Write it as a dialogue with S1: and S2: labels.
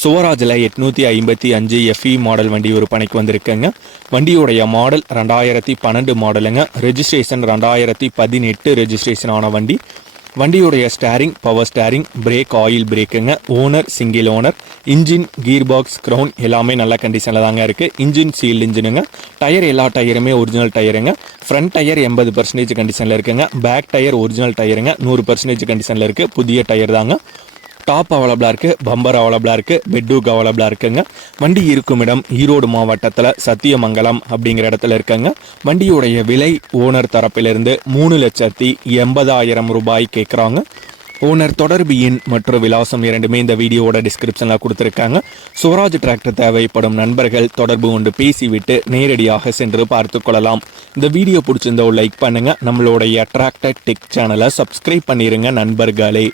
S1: சுவராஜில் எட்நூற்றி ஐம்பத்தி அஞ்சு எஃப்இ மாடல் வண்டி ஒரு பணிக்கு வந்திருக்குங்க. வண்டியுடைய மாடல் ரெண்டாயிரத்தி பன்னெண்டு மாடலுங்க ரெஜிஸ்ட்ரேஷன் ரெண்டாயிரத்தி பதினெட்டு ரெஜிஸ்ட்ரேஷன் ஆன வண்டி. வண்டியுடைய steering power steering brake oil பிரேக்குங்க owner single owner engine gear box crown எல்லாமே நல்ல கண்டிஷனில் தாங்க இருக்குது இன்ஜின் சீல்டு இன்ஜினுங்க டயர் எல்லா டயருமே ஒரிஜினல் டயருங்க ஃப்ரண்ட் டயர் எண்பது பர்சன்டேஜ் கண்டிஷனில் இருக்குங்க. பேக் டயர் ஒரிஜினல் டயருங்க நூறு பர்சன்டேஜ் கண்டிஷனில் இருக்குது புதிய டயர் தாங்க. டாப் அவைலபிளாக இருக்குது பம்பர் அவைலபிளாக இருக்குது பெட்டூக் அவைலபிளாக இருக்குங்க. வண்டி இருக்கும் இடம் ஈரோடு மாவட்டத்தில் சத்தியமங்கலம் அப்படிங்கிற இடத்துல இருக்குங்க. வண்டியுடைய விலை ஓனர் தரப்பிலிருந்து மூணு லட்சத்தி எண்பதாயிரம் ரூபாய் கேட்குறாங்க ஓனர் தொடர்பு எண் மற்றும் விலாசம் இரண்டுமே இந்த வீடியோவோட டிஸ்கிரிப்ஷனில் கொடுத்துருக்காங்க. சுவராஜ் டிராக்டர் தேவைப்படும் நண்பர்கள் தொடர்பு கொண்டு பேசிவிட்டு நேரடியாக சென்று பார்த்து கொள்ளலாம். இந்த வீடியோ பிடிச்சிருந்தோ லைக் பண்ணுங்கள் நம்மளுடைய டிராக்டர் டெக் சேனலை சப்ஸ்கிரைப் பண்ணிடுங்க நண்பர்களே.